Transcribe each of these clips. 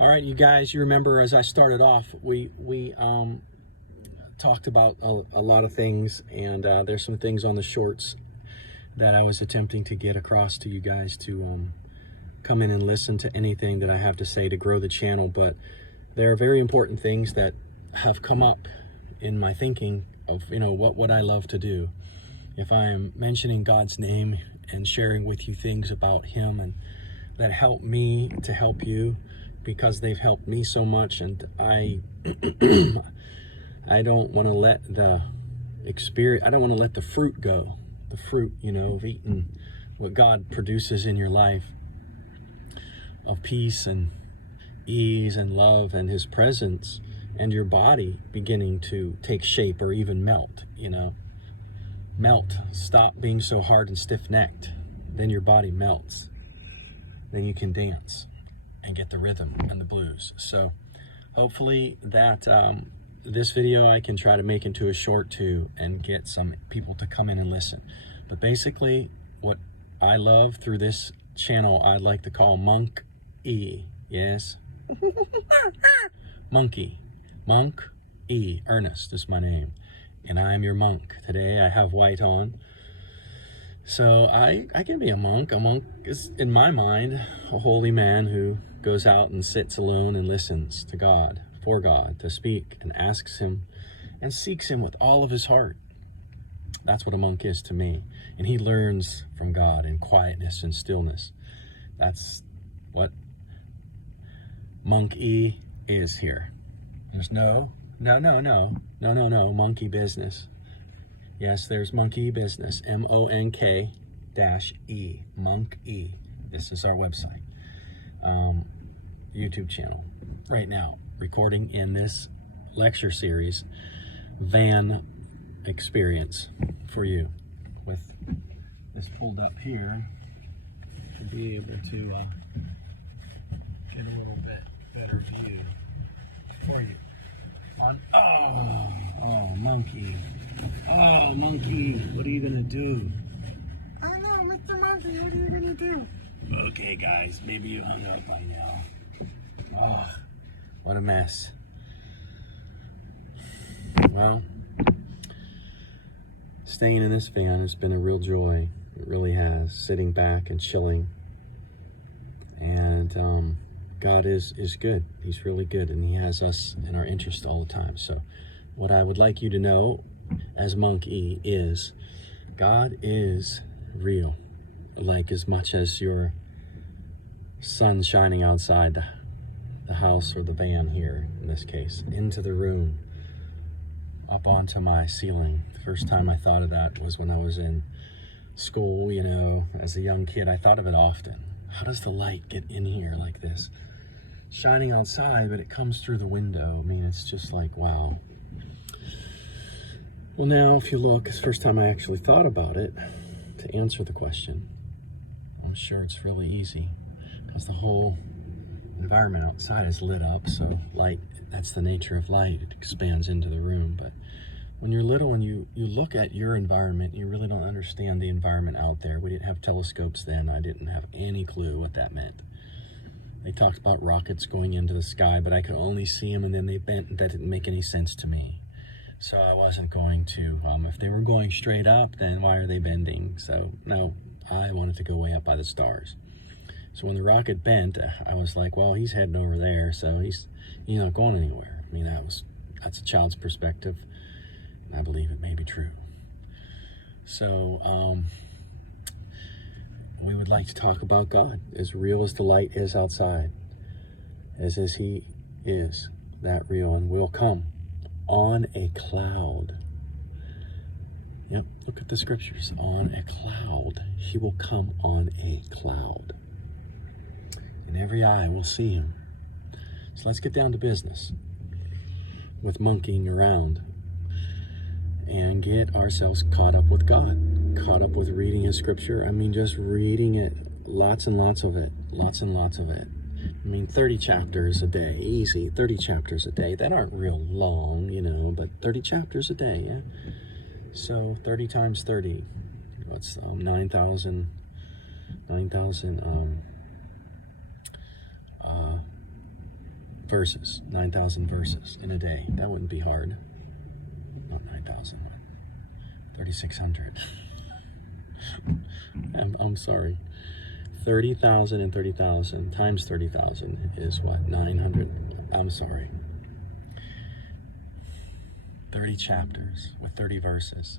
All right, you guys, you remember as I started off, we talked about a lot of things, and there's some things on the shorts that I was attempting to get across to you guys to come in and listen to anything that I have to say to grow the channel. But there are very important things that have come up in my thinking of, what would I love to do if I am mentioning God's name and sharing with you things about him and that help me to help you, because they've helped me so much. And I I don't want to let the experience, I don't want to let the fruit go. The fruit, of eating what God produces in your life of peace and ease and love and his presence, and your body beginning to take shape or even melt, Melt. Stop being so hard and stiff-necked. Then your body melts. Then you can dance and get the rhythm and the blues. So hopefully that this video I can try to make into a short too, and get some people to come in and listen. But basically what I love through this channel, I'd like to call Monk E. Yes. Monkey. Monk E. Ernest is my name, and I am your monk. Today I have white on, so I can be a monk. A monk is, in my mind, a holy man who goes out and sits alone and listens to God, for God to speak, and asks him and seeks him with all of his heart. That's what a monk is to me. And he learns from God in quietness and stillness. That's what Monk E is here. There's no monkey business. Yes, there's monkey business. MONK-E. Monk E. This is our website. YouTube channel. Right now, recording in this lecture series, van experience for you, with this pulled up here to be able to get a little bit better view for you. Monkey. Oh, monkey, what are you gonna do? I know, Mr. Monkey, what are you gonna do? Okay, guys, maybe you hung up by now. Oh, what a mess. Well, staying in this van has been a real joy. It really has. Sitting back and chilling. And God is good. He's really good, and he has us in our interest all the time. So what I would like you to know as Monk E is, God is real. Like as much as your sun shining outside the house, or the van here in this case, into the room, up onto my ceiling. The first time I thought of that was when I was in school, as a young kid. I thought of it often. How does the light get in here like this? Shining outside, but it comes through the window. I mean, it's just like, wow. Well, now, if you look, it's the first time I actually thought about it to answer the question. I'm sure it's really easy, because the whole environment outside is lit up, so light, that's the nature of light. It expands into the room. But when you're little and you look at your environment, you really don't understand the environment out there. We didn't have telescopes then. I didn't have any clue what that meant. They talked about rockets going into the sky, but I could only see them, and then they bent, and that didn't make any sense to me. So I wasn't going to, if they were going straight up, then why are they bending? So no, I wanted to go way up by the stars. So when the rocket bent, I was like, well, he's heading over there, so he's not going anywhere. I mean, that's a child's perspective, and I believe it may be true. So we would like to talk about God, as real as the light is outside, as he is that real, and will come on a cloud. Yep, look at the scriptures. On a cloud. He will come on a cloud, and every eye will see him. So let's get down to business with monkeying around and get ourselves caught up with God, caught up with reading his scripture. I mean, just reading it, lots and lots of it, lots and lots of it. I mean, 30 chapters a day, easy, 30 chapters a day. That aren't real long, but 30 chapters a day, yeah? So 30 times 30, what's 9,000, verses, 9,000 verses in a day. That wouldn't be hard. Not 9,000, 3,600. I'm sorry. 30,000 and 30,000 times 30,000 is what? 900. I'm sorry. 30 chapters with 30 verses.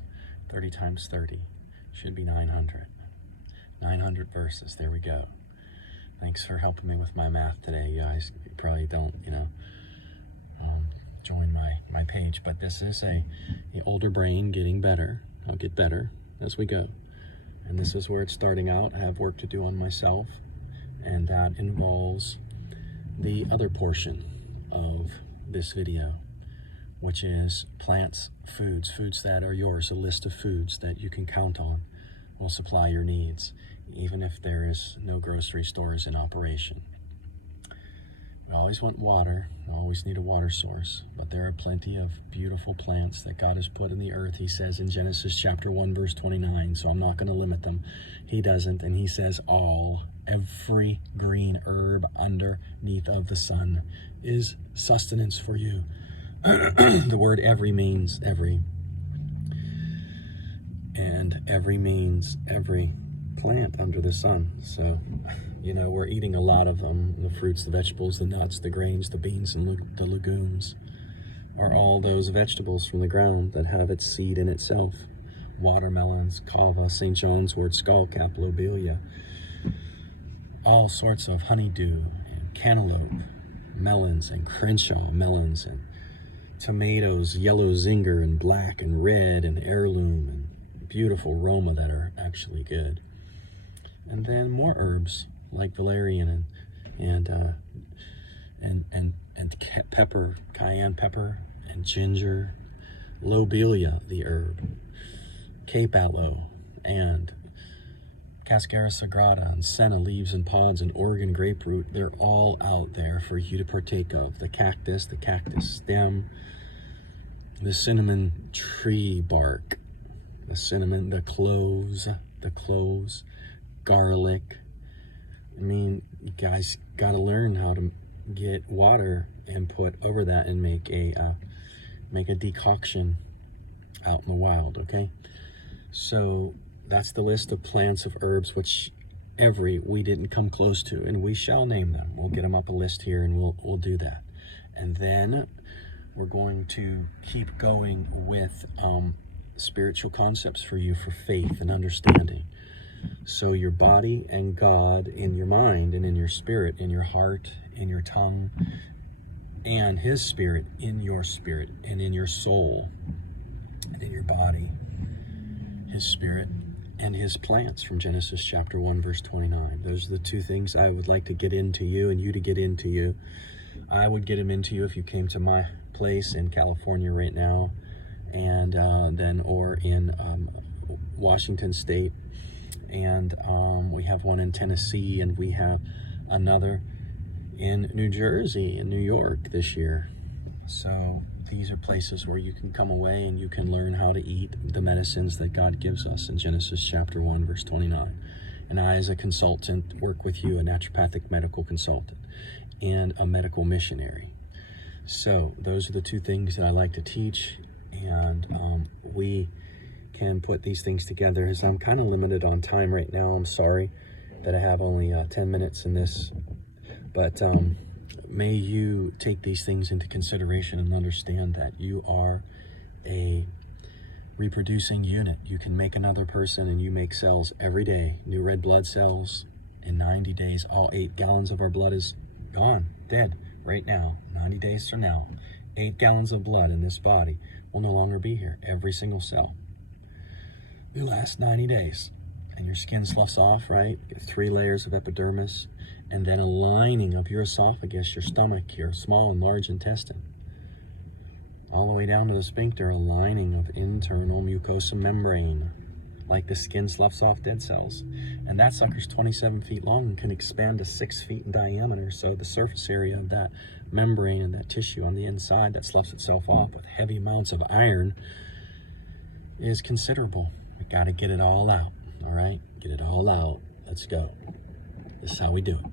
30 times 30 should be 900. 900 verses. There we go. Thanks for helping me with my math today, you guys. You probably don't, join my page, but this is the older brain getting better. I'll get better as we go. And this is where it's starting out. I have work to do on myself, and that involves the other portion of this video, which is plants, foods that are yours, a list of foods that you can count on will supply your needs, even if there is no grocery stores in operation. We always want water, we always need a water source, but there are plenty of beautiful plants that God has put in the earth. He says in Genesis chapter 1, verse 29, so I'm not going to limit them. He doesn't, and he says every green herb underneath of the sun is sustenance for you. The word every means every, and every means every plant under the sun. So, we're eating a lot of them. The fruits, the vegetables, the nuts, the grains, the beans, and the legumes are all those vegetables from the ground that have its seed in itself. Watermelons, kava, St. John's wort, skullcap, lobelia, all sorts of honeydew and cantaloupe, melons and Crenshaw melons, and tomatoes, yellow zinger and black and red and heirloom and beautiful Roma that are actually good. And then more herbs like valerian and pepper, cayenne pepper and ginger, lobelia, the herb, Cape aloe and Cascara sagrada and senna leaves and pods and Oregon grapefruit. They're all out there for you to partake of. The cactus stem, the cinnamon tree bark, the cinnamon, the cloves, garlic. I mean, you guys got to learn how to get water and put over that and make a decoction out in the wild, okay? So that's the list of plants, of herbs, which we didn't come close to, and we shall name them. We'll get them up a list here, and we'll do that. And then we're going to keep going with spiritual concepts for you for faith and understanding. So your body and God in your mind and in your spirit, in your heart, in your tongue, and his spirit in your spirit and in your soul and in your body, his spirit and his plants from Genesis chapter 1, verse 29. Those are the two things I would like to get into you and you to get into you. I would get them into you if you came to my place in California right now, and or in Washington State. And we have one in Tennessee, and we have another in New Jersey and New York this year. So these are places where you can come away and you can learn how to eat the medicines that God gives us in Genesis chapter 1, verse 29. And I, as a consultant, work with you, a naturopathic medical consultant and a medical missionary. So those are the two things that I like to teach, and we can put these things together. As I'm kind of limited on time right now, I'm sorry that I have only 10 minutes in this, but may you take these things into consideration and understand that you are a reproducing unit. You can make another person, and you make cells every day, new red blood cells. In 90 days, all 8 gallons of our blood is gone, dead, right now. 90 days from now, 8 gallons of blood in this body will no longer be here, every single cell. The last 90 days, and your skin sloughs off, right? You get 3 layers of epidermis, and then a lining of your esophagus, your stomach, your small and large intestine, all the way down to the sphincter, a lining of internal mucosa membrane, like the skin sloughs off dead cells. And that sucker's 27 feet long and can expand to 6 feet in diameter. So the surface area of that membrane and that tissue on the inside that sloughs itself off with heavy amounts of iron is considerable. We got to get it all out, all right? Get it all out. Let's go. This is how we do it.